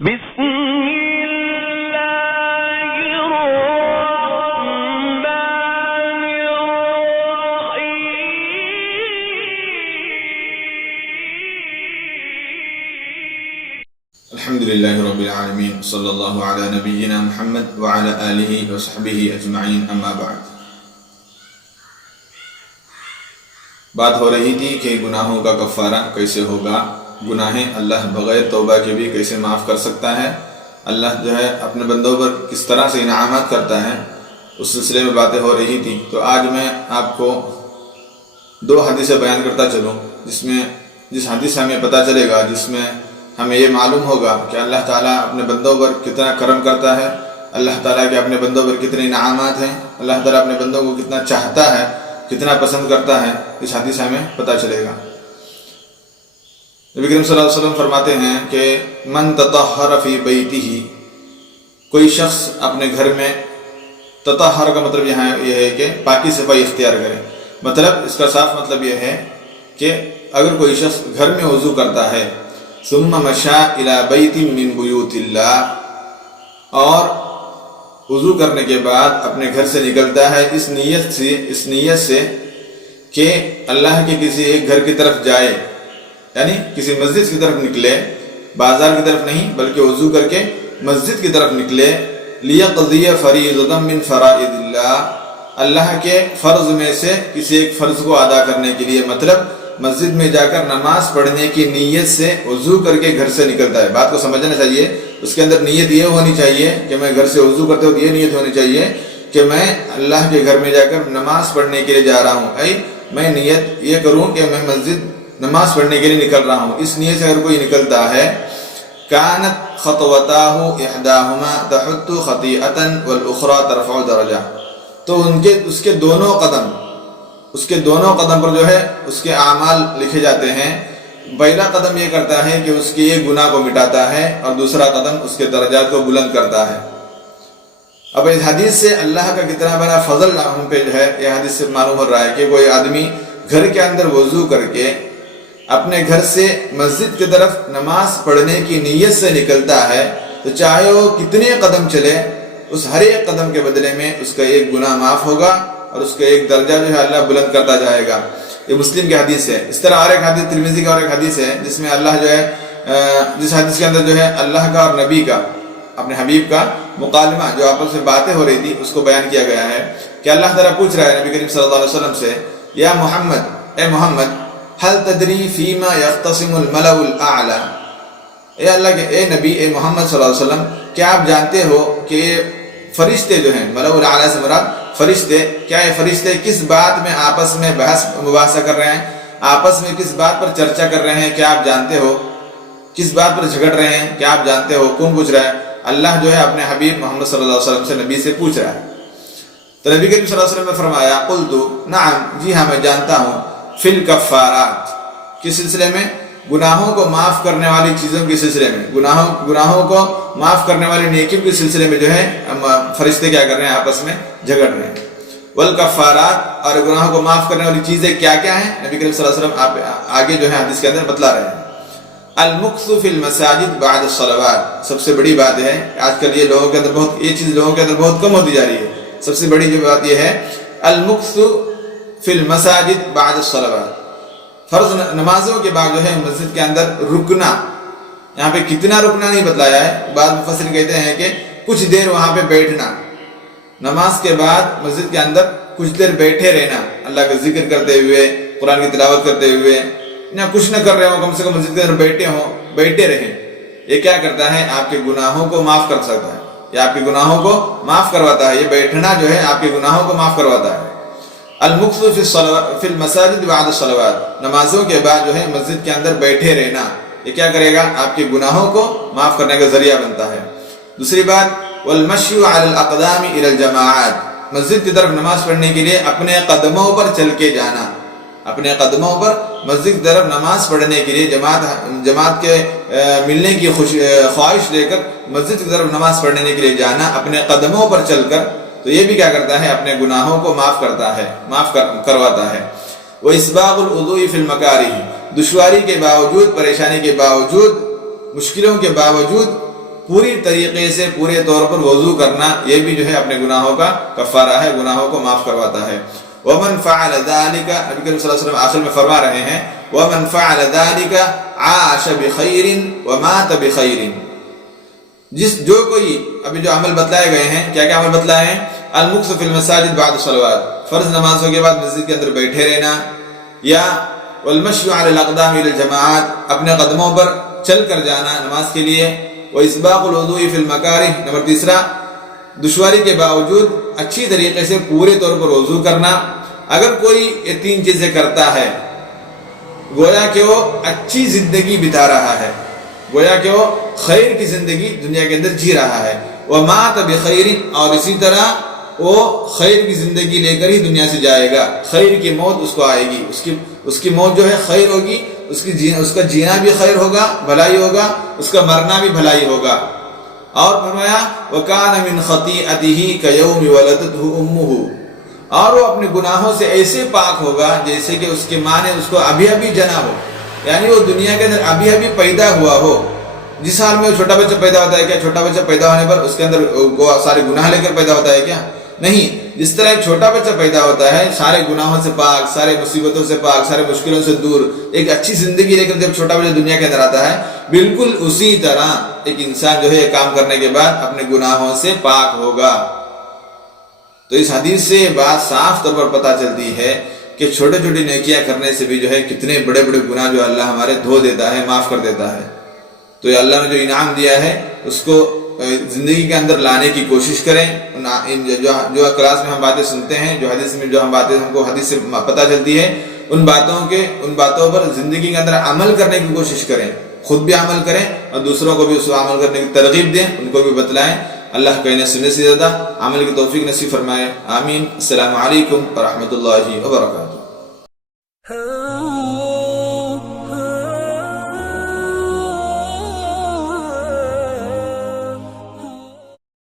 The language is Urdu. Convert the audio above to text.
بسم اللہ الرحمن الرحیم الحمدللہ رب العالمین صلی اللہ علی نبینا محمد وعلی آلہ وصحبہ اجمعین اما بعد۔ بات ہو رہی تھی کہ گناہوں کا کفارہ کیسے ہوگا، گناہیں اللہ بغیر توبہ کے بھی کیسے معاف کر سکتا ہے، اللہ جو ہے اپنے بندوں پر کس طرح سے انعامات کرتا ہے، اس سلسلے میں باتیں ہو رہی تھی۔ تو آج میں آپ کو دو حدیثیں بیان کرتا چلوں، جس حدیث سے ہمیں پتہ چلے گا، جس میں ہمیں یہ معلوم ہوگا کہ اللہ تعالیٰ اپنے بندوں پر کتنا کرم کرتا ہے، اللہ تعالیٰ کے اپنے بندوں پر کتنے انعامات ہیں، اللہ تعالیٰ اپنے بندوں کو کتنا چاہتا ہے، کتنا پسند کرتا ہے، اس حدیث سے ہمیں پتہ چلے گا۔ نبی کریم صلی اللہ علیہ وسلم فرماتے ہیں کہ من تطہر فی بیتہ، کوئی شخص اپنے گھر میں، تطہر کا مطلب یہاں یہ ہے کہ پاکی صفائی اختیار کرے، مطلب اس کا صاف مطلب یہ ہے کہ اگر کوئی شخص گھر میں وضو کرتا ہے، ثم مشى الى بیت من بیوت اللہ، اور وضو کرنے کے بعد اپنے گھر سے نکلتا ہے اس نیت سے کہ اللہ کے کسی ایک گھر کی طرف جائے، یعنی کسی مسجد کی طرف نکلے، بازار کی طرف نہیں بلکہ وضو کر کے مسجد کی طرف نکلے، لیقضی فریضۃ من فرائض اللہ، اللہ کے فرض میں سے کسی ایک فرض کو ادا کرنے کے لیے، مطلب مسجد میں جا کر نماز پڑھنے کی نیت سے وضو کر کے گھر سے نکلتا ہے۔ بات کو سمجھنا چاہیے، اس کے اندر نیت یہ ہونی چاہیے کہ میں گھر سے وضو کرتے وقت یہ نیت ہونی چاہیے کہ میں اللہ کے گھر میں جا کر نماز پڑھنے کے لیے جا رہا ہوں، میں نیت یہ کروں کہ میں مسجد نماز پڑھنے کے لیے نکل رہا ہوں۔ اس نیت سے اگر کوئی نکلتا ہے، کانت خطوتاہ احداہما تحط خطیئۃ والاخری ترفع درجہ، تو اس کے دونوں قدم پر جو ہے اس کے اعمال لکھے جاتے ہیں۔ پہلا قدم یہ کرتا ہے کہ اس کے ایک گناہ کو مٹاتا ہے، اور دوسرا قدم اس کے درجات کو بلند کرتا ہے۔ اب اس حدیث سے اللہ کا کتنا بڑا فضل ہم پہ جو ہے، یہ حدیث سے معلوم ہو رہا ہے کہ کوئی آدمی گھر کے اندر وضو کر کے اپنے گھر سے مسجد کی طرف نماز پڑھنے کی نیت سے نکلتا ہے، تو چاہے وہ کتنے قدم چلے، اس ہر ایک قدم کے بدلے میں اس کا ایک گناہ معاف ہوگا، اور اس کا ایک درجہ جو ہے اللہ بلند کرتا جائے گا۔ یہ مسلم کی حدیث ہے۔ اس طرح اور ایک حدیث ترمذی کا اور ایک حدیث ہے جس میں اللہ جو ہے، جس حدیث کے اندر جو ہے اللہ کا اور نبی کا، اپنے حبیب کا مکالمہ، جو آپس میں باتیں ہو رہی تھی، اس کو بیان کیا گیا ہے کہ اللہ تعالیٰ پوچھ رہا ہے نبی کریم صلی اللہ علیہ وسلم سے، یا محمد، اے محمد، هل تدری فیما یختصم الملأ الاعلی، اے اللہ کے اے نبی، اے محمد صلی اللہ علیہ وسلم، کیا آپ جانتے ہو کہ فرشتے جو ہیں، ملأ الاعلی سے مراد فرشتے، کیا یہ فرشتے کس بات میں آپس میں بحث مباحثہ کر رہے ہیں، آپس میں کس بات پر چرچا کر رہے ہیں، کیا آپ جانتے ہو؟ کس بات پر جھگڑ رہے ہیں، کیا آپ جانتے ہو؟ کون پوچھ رہا ہے؟ اللہ جو ہے اپنے حبیب محمد صلی اللہ علیہ وسلم سے، نبی سے پوچھ رہا ہے۔ تو نبی کریم صلی اللہ علیہ وسلم نے فرمایا، قلت نعم، جی ہاں میں جانتا ہوں، فی الکفارات، کس سلسلے میں؟ گناہوں کو معاف کرنے والی چیزوں کے سلسلے میں، گناہوں کو معاف کرنے والی نیکیوں کے سلسلے میں جو ہے فرشتے کیا کر رہے ہیں، آپس میں جھگڑ رہے ہیں۔ والکفارات، اور گناہوں کو معاف کرنے والی چیزیں کیا کیا ہیں، نبی کریم صلی اللہ علیہ وسلم آگے جو ہے حدیث کے اندر بتلا رہے ہیں۔ المکث فی المساجد بعد الصلوات، سب سے بڑی بات ہے آج کل یہ لوگوں کے اندر یہ چیز لوگوں کے اندر بہت کم ہوتی جا رہی ہے۔ سب سے بڑی جو بات یہ ہے، المکث فی المساجد بعد الصلوات، فرض نمازوں کے بعد جو ہے مسجد کے اندر رکنا۔ یہاں پہ کتنا رکنا نہیں بتلایا ہے، بعض مفسرین کہتے ہیں کہ کچھ دیر وہاں پہ بیٹھنا، نماز کے بعد مسجد کے اندر کچھ دیر بیٹھے رہنا، اللہ کا ذکر کرتے ہوئے، قرآن کی تلاوت کرتے ہوئے، نہ کچھ نہ کر رہے ہوں، کم سے کم مسجد کے اندر بیٹھے رہیں۔ یہ کیا کرتا ہے؟ آپ کے گناہوں کو معاف کر سکتا ہے، یہ آپ کے گناہوں کو معاف کرواتا ہے، یہ بیٹھنا جو ہے آپ کے گناہوں کو معاف کرواتا ہے۔ المکث فی المساجد بعد الصلوات، نمازوں کے بعد جو ہے مسجد کے اندر بیٹھے رہنا، یہ کیا کرے گا؟ آپ کے گناہوں کو معاف کرنے کا ذریعہ بنتا ہے۔ دوسری بات، والمشی علی الاقدام الی الجماعات، مسجد کی طرف نماز پڑھنے کے لیے اپنے قدموں پر چل کے جانا، اپنے قدموں پر مسجد کی طرف نماز پڑھنے کے لیے جماعت کے ملنے کی خواہش لے کر مسجد کی طرف نماز پڑھنے کے لیے جانا اپنے قدموں پر چل کر، تو یہ بھی کیا کرتا ہے؟ اپنے گناہوں کو معاف کرواتا ہے۔ وَإِسْبَاغُ الْوُضُوءِ فِي الْمَكَارِهِ، دشواری کے باوجود، پریشانی کے باوجود، مشکلوں کے باوجود پوری طریقے سے پورے طور پر وضو کرنا یہ بھی جو ہے اپنے گناہوں کا کفارہ ہے، گناہوں کو معاف کرواتا ہے۔ ومن فعل ذلك، نبی کریم صلی اللہ علیہ وسلم آخر میں فرما رہے ہیں ومن فعل ذلك عاش بخیر ومات بخیر، جو کوئی ابھی جو عمل بتلائے گئے ہیں، کیا کیا عمل بتلائے ہیں؟ المکث فی المساجد بعد الصلوات، فرض نمازوں کے بعد مسجد کے اندر بیٹھے رہنا، یا والمشی علی الاقدام الى الجماعات، اپنے قدموں پر چل کر جانا نماز کے لیے، واسباغ الوضوء فی المکارہ، نمبر تیسرا دشواری کے باوجود اچھی طریقے سے پورے طور پر وضو کرنا۔ اگر کوئی یہ تین چیزیں کرتا ہے گویا کہ وہ اچھی زندگی بتا رہا ہے، گویا کہ وہ خیر کی زندگی دنیا کے اندر جی رہا ہے، ومات بخیر، اور اسی طرح وہ خیر کی زندگی لے کر ہی دنیا سے جائے گا، خیر کی موت اس کو آئے گی، اس کی موت جو ہے خیر ہوگی، اس کا جینا بھی خیر ہوگا، بھلائی ہوگا، اس کا مرنا بھی بھلائی ہوگا۔ اور فرمایا وَكَانَ مِنْ خَطِيئَتِهِ كَيَوْمِ وَلَدَتْهُ أُمُّهُ، اور وہ اپنے گناہوں سے ایسے پاک ہوگا جیسے کہ اس کے ماں نے اس کو ابھی ابھی جنا ہو، یعنی وہ دنیا کے اندر ابھی ابھی پیدا ہوا ہو۔ جس حال میں وہ چھوٹا بچہ پیدا ہوتا ہے، کیا چھوٹا بچہ پیدا ہونے پر اس کے اندر وہ سارے گناہ لے کر پیدا ہوتا ہے؟ کیا نہیں، جس طرح ایک چھوٹا بچہ پیدا ہوتا ہے سارے گناہوں سے پاک، سارے مصیبتوں سے پاک، سارے مشکلوں سے دور، ایک اچھی زندگی لے کر جب چھوٹا بچہ دنیا کے اندر آتا ہے، بالکل اسی طرح ایک انسان جو ہے یہ کام کرنے کے بعد اپنے گناہوں سے پاک ہوگا۔ تو اس حدیث سے یہ بات صاف طور پر پتہ چلتی ہے کہ چھوٹے چھوٹی نیکیاں کرنے سے بھی جو ہے کتنے بڑے بڑے گناہ جو اللہ ہمارے دھو دیتا ہے، معاف کر دیتا ہے۔ تو یہ اللہ نے جو انعام دیا ہے اس کو زندگی کے اندر لانے کی کوشش کریں۔ جو کلاس میں ہم باتیں سنتے ہیں، جو حدیث میں جو ہم باتیں ہم کو حدیث سے پتہ چلتی ہے، ان باتوں پر زندگی کے اندر عمل کرنے کی کوشش کریں، خود بھی عمل کریں اور دوسروں کو بھی اس پر عمل کرنے کی ترغیب دیں، ان کو بھی بتلائیں۔ اللہ کہنے سننے سے زیادہ عمل کی توفیق نصیب فرمائے، آمین۔ السلام علیکم ورحمۃ اللہ وبرکاتہ۔